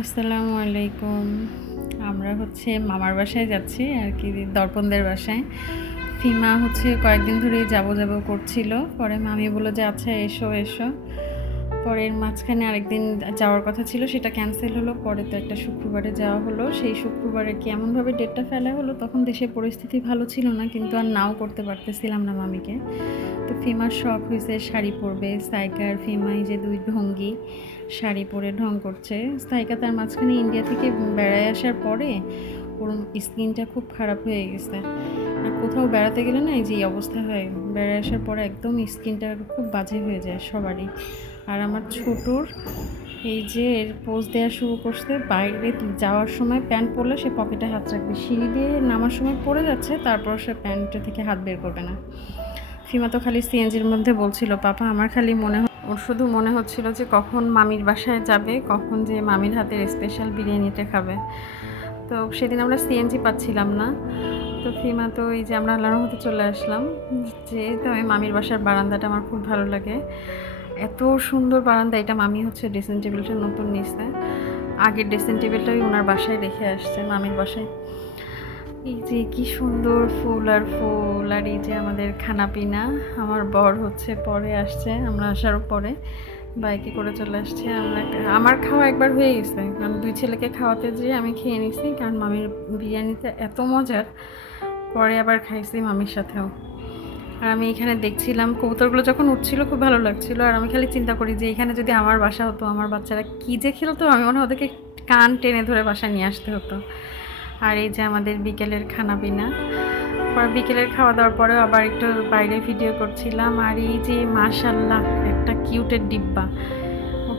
আসসালামু আলাইকুম। আমরা হচ্ছে মামার বাসায় যাচ্ছি, আর কি দর্পণদের বাসায়। ফিমা হচ্ছে কয়েকদিন ধরেই যাব যাব করছিল। পরে মামি বলল যে আচ্ছা এসো এসো। পরে এর মাঝখানে আরেকদিন যাওয়ার কথা ছিল, সেটা ক্যান্সেল হলো। পরে তো একটা শুক্রবারে যাওয়া হলো। সেই শুক্রবারে কি এমনভাবে ডেটটা ফেলা হলো? তখন দেশের পরিস্থিতি ভালো ছিল না, কিন্তু আর নাও করতে পারতেছিলাম না মামিকে। তো ফিমার শখ হয়েছে শাড়ি পরবে। সাইকার ফিমাই যে দুই ভঙ্গি, শাড়ি পরে ঢং করছে। সাইকা তার মাঝখানে ইন্ডিয়া থেকে বেড়ায় আসার পরে ওর স্কিনটা খুব খারাপ হয়ে গেছে। আর কোথাও বেড়াতে গেলে না, এই যে অবস্থা হয়। বেড়ায় আসার পরে একদম স্কিনটা খুব বাজে হয়ে যায় সবারই। আর আমার ছোটোর এই যে এর পোজ দেওয়া শুরু করছে, বাইরে যাওয়ার সময় প্যান্ট পরলে সে পকেটে হাত রাখবে। সিঁড়ি দিয়ে নামার সময় পড়ে যাচ্ছে, তারপর সে প্যান্ট থেকে হাত বের করবে না। ফিমা তো খালি সিএনজির মধ্যে বলছিল, পাপা, আমার খালি মনে ওর শুধু মনে হচ্ছিল যে কখন মামির বাসায় যাবে, কখন যে মামির হাতের স্পেশাল বিরিয়ানিটা খাবে। তো সেদিন আমরা সিএনজি পাচ্ছিলাম না। তো ফিমা তো এই যে আমরা আল্লাহর মতো চলে আসলাম। যে তো আমি মামির বাসার বারান্দাটা আমার খুব ভালো লাগে। এত সুন্দর বারান্দা। এটা মামি হচ্ছে ড্রেসিং টেবিলটা নতুন নিচ্ছে আগের ড্রেসিং টেবিলটাই ওনার বাসায় রেখে আসছে, মামির বাসায়। এই যে কি সুন্দর ফুল আর ফুল, আর এই যে আমাদের খানা পিনা। আমার বর হচ্ছে পরে আসছে, আমরা আসার পরে। বাইকে করে চলে আসছে, আমরা আমার খাওয়া একবার হয়ে গেছে। কারণ দুই ছেলেকে খাওয়াতে যেয়ে আমি খেয়ে নিছি, কারণ মামির বিরিয়ানিটা এত মজার। পরে আবার খাইছি মামির সাথেও। আর আমি এখানে দেখছিলাম কবুতরগুলো যখন উঠছিল খুব ভালো লাগছিল। আর আমি খালি চিন্তা করি যে এখানে যদি আমার বাসা হতো, আমার বাচ্চারা কী যে খেলতো, আমি মনে হয় ওদেরকে কান টেনে ধরে বাসায় নিয়ে আসতে হতো। আর এই যে আমাদের বিকেলের খানা পিনা। পর বিকেলের খাওয়া দাওয়ার পরেও আবার একটু বাইরে ভিডিও করছিলাম। আর এই যে মাশাল্লাহ একটা কিউটের ডিব্বা।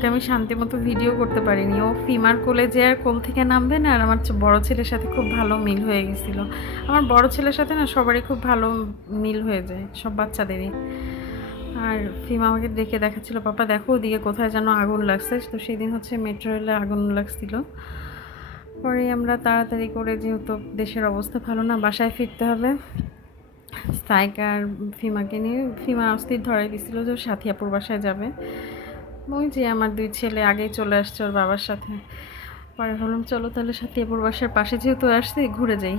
ওকে আমি শান্তি মতো ভিডিও করতে পারিনি। ও ফিমার কোলে যে আর কোল থেকে নামবে না, আর আমার বড় ছেলের সাথে খুব ভালো মিল হয়ে গেছিল। আমার বড় ছেলের সাথে না সবারই খুব ভালো মিল হয়ে যায়, সব বাচ্চাদেরই। আর ফিমা আমাকে ডেকে দেখাচ্ছিল, পাপা, দেখো ওদিকে কোথায় যেন আগুন লাগছে। তো সেদিন হচ্ছে মেট্রো রেলে আগুন লাগছিল। পরে আমরা তাড়াতাড়ি করে যেহেতু দেশের অবস্থা ভালো না, বাসায় ফিরতে হবে। সাইক আর ফিমাকে নিয়ে, ফিমা অস্থির ধরাই দিছিল যে সাথিয়াপুর বাসায় যাবে। ওই যে আমার দুই ছেলে আগেই চলে আসছে ওর বাবার সাথে। পরে ভাবলাম, চলো তাহলে সাথিয়াপুর বাসার পাশে যেহেতু আসছি, ঘুরে যাই।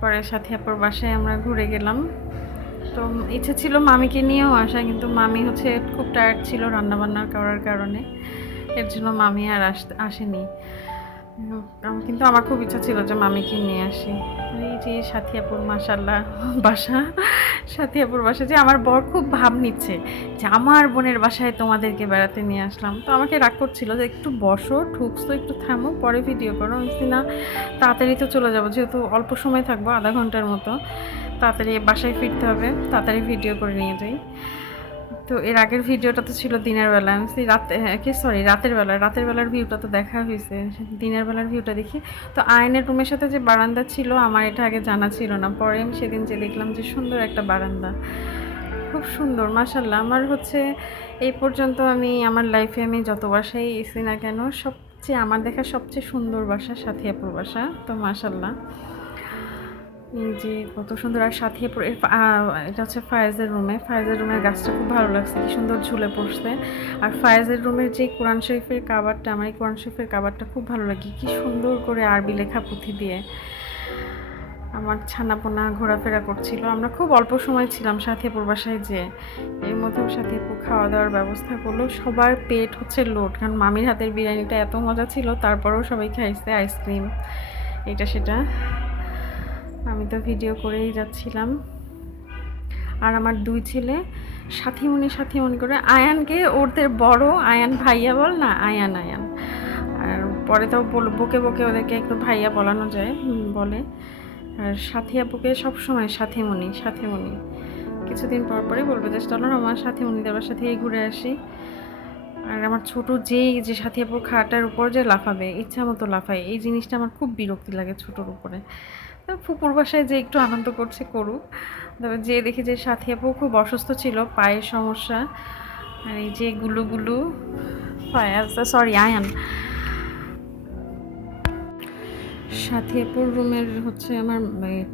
পরে সাথিয়াপুর বাসায় আমরা ঘুরে গেলাম। তো ইচ্ছে ছিল মামিকে নিয়েও আসা, কিন্তু মামি হচ্ছে খুব টায়ার্ড ছিল রান্নাবান্না করার কারণে। এর জন্য মামি আর আসতে আসেনি। উম, কিন্তু আমার খুব ইচ্ছা ছিল যে মামিকে নিয়ে আসি। এই যে সাথিয়াপুর মাসাল্লাহ বাসা সাথিয়াপুর বাসা যে আমার বর খুব ভাব নিচ্ছে যে আমার বোনের বাসায় তোমাদেরকে বেড়াতে নিয়ে আসলাম। তো আমাকে রাগ করছিল যে একটু বসো ঠুকছো একটু থামো পরে ভিডিও করো। আমি না তাড়াতাড়ি তো চলে যাব যেহেতু অল্প সময় থাকব আধা ঘণ্টার মতো। তাড়াতাড়ি বাসায় ফিরতে হবে তাড়াতাড়ি ভিডিও করে নিয়ে যাই। তো এর আগের ভিডিওটা তো ছিল দিনের বেলা। আমি রাতে কি সরি রাতের বেলা। রাতের বেলার ভিউটা তো দেখা হয়েছে দিনের বেলার ভিউটা দেখি। তো আয়নের রুমের সাথে যে বারান্দা ছিল, আমার এটা আগে জানা ছিল না। পরে আমি সেদিন যে দেখলাম যে সুন্দর একটা বারান্দা। খুব সুন্দর মাসাল্লাহ আমার হচ্ছে এই পর্যন্ত আমি, আমার লাইফে আমি যত বাসায় এসি না কেন, সবচেয়ে আমার দেখা সবচেয়ে সুন্দর বাসা সাথিয়াপুর বাসা। তো মাসাল্লাহ এই যে কত সুন্দর আর আহ, এটা হচ্ছে ফায়েজের রুমে। ফায়েজের রুমের গাছটা খুব ভালো লাগছে কি সুন্দর ঝুলে পড়ছে। আর ফায়েজের রুমের যে কোরআন শরীফের কাবারটা আমার এই কোরআন শরীফের কাবারটা খুব ভালো লাগে কি সুন্দর করে আরবি লেখা পুঁথি দিয়ে আমার ছানাপোনা ঘোরাফেরা করছিল। আমরা খুব অল্প সময় ছিলাম সাথিয়াপুর বাসায় যে এর মধ্যেও সাথিয়াপুর খাওয়া দাওয়ার ব্যবস্থা করল। সবার পেট হচ্ছে লোড কারণ মামির হাতের বিরিয়ানিটা এত মজা ছিল তারপরেও সবাই খাইছে আইসক্রিম এটা সেটা। আমি তো ভিডিও করেই যাচ্ছিলাম। আর আমার দুই ছেলে, সাথীমণি সাথীমণি করে। আয়ানকে ওদের বড়, আয়ান ভাইয়া বল না, আয়ান আয়ান। আর পরে তো বকে বকে ওদেরকে একটু ভাইয়া বলানো যায় বলে। আর সাথী আপুকে সবসময় সাথীমণি সাথীমণি। কিছুদিন পর পরে বলবে যে, চলো আমার সাথীমণিদের বাসা থেকে ঘুরে আসি। আর আমার ছোট যেই যে সাথী খাটার উপর যে লাফাবে ইচ্ছা মতো লাফায়, এই জিনিসটা আমার খুব বিরক্তি লাগে ছোটোর উপরে। ফুপুর বাসায় যে একটু আনন্দ করছে, করুক। তবে যে দেখি যে সাথী আপু খুব অসুস্থ ছিল, পায়ের সমস্যা, আর এই যে গুলু গুলু সরি আয়ান। সাথী আপুর রুমের হচ্ছে আমার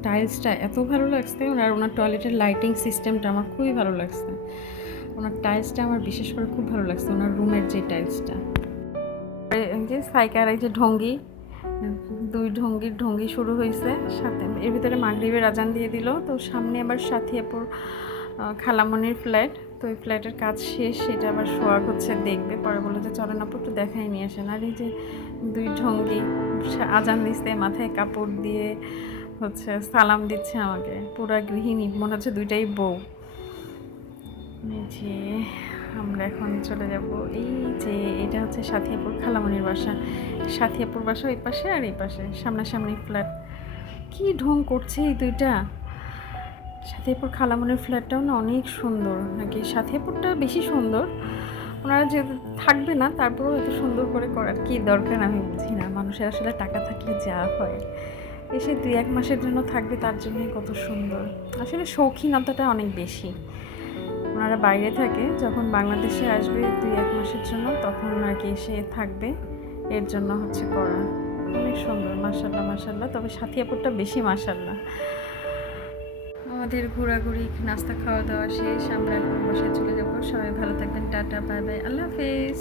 টাইলসটা এত ভালো লাগছে, আর ওনার টয়লেটের লাইটিং সিস্টেমটা আমার খুবই ভালো লাগছে। ওনার টাইলসটা আমার বিশেষ করে খুব ভালো লাগছে, ওনার রুমের যে টাইলসটা যে সাইকার এই যে ঢঙ্গি, দুই ঢঙ্গির ঢঙ্গি শুরু হয়েছে, সাথে এর ভিতরে মাগরিবের আজান দিয়ে দিল, তো সামনে আবার সাথিয়াপুর খালামনির ফ্ল্যাট তো ওই ফ্ল্যাটের কাজ শেষ, সেটা আবার সোয়াগ হচ্ছে দেখবে, পরে বলে যে, চলেন আপু, একটু দেখাই নিয়ে আসেন। আর এই যে দুই ঢঙ্গি আজান দিচ্ছে মাথায় কাপড় দিয়ে হচ্ছে সালাম দিচ্ছে আমাকে, পুরা গৃহিণী, মনে হচ্ছে দুইটাই বউ। যে আমরা এখন চলে যাব। এই যে এটা হচ্ছে সাথিয়াপুর খালামনির বাসা। সাথিয়াপুর বাসা ওই পাশে আর এই পাশে, সামনাসামনি ফ্ল্যাট কি ঢং করছে এই দুইটা? সাথিয়াপুর খালামনির ফ্ল্যাটটাও না অনেক সুন্দর। নাকি সাথিয়াপুরটা বেশি সুন্দর? ওনারা যে থাকবে না, তারপরেও এত সুন্দর করে করার কি দরকার আমি বুঝি না। মানুষের আসলে টাকা থাকলে যা হয়। এসে দুই এক মাসের জন্য থাকবে, তার জন্যই কত সুন্দর। আসলে শৌখিনতাটা অনেক বেশি। ওনারা বাইরে থাকে, যখন বাংলাদেশে আসবে দুই, এক মাসের জন্য, তখন আর কি এসে থাকবে। এর জন্য হচ্ছে করা অনেক সুন্দর মাসাল্লাহ মাসাল্লাহ তবে সাথিয়াপুরটা বেশি মাসাল্লাহ আমাদের ঘোরাঘুরি, নাস্তা খাওয়া দাওয়া শেষ। আমরা এখন বসে চলে যাব। সবাই ভালো থাকবেন। Tata, bye bye. আল্লাহ হাফেজ।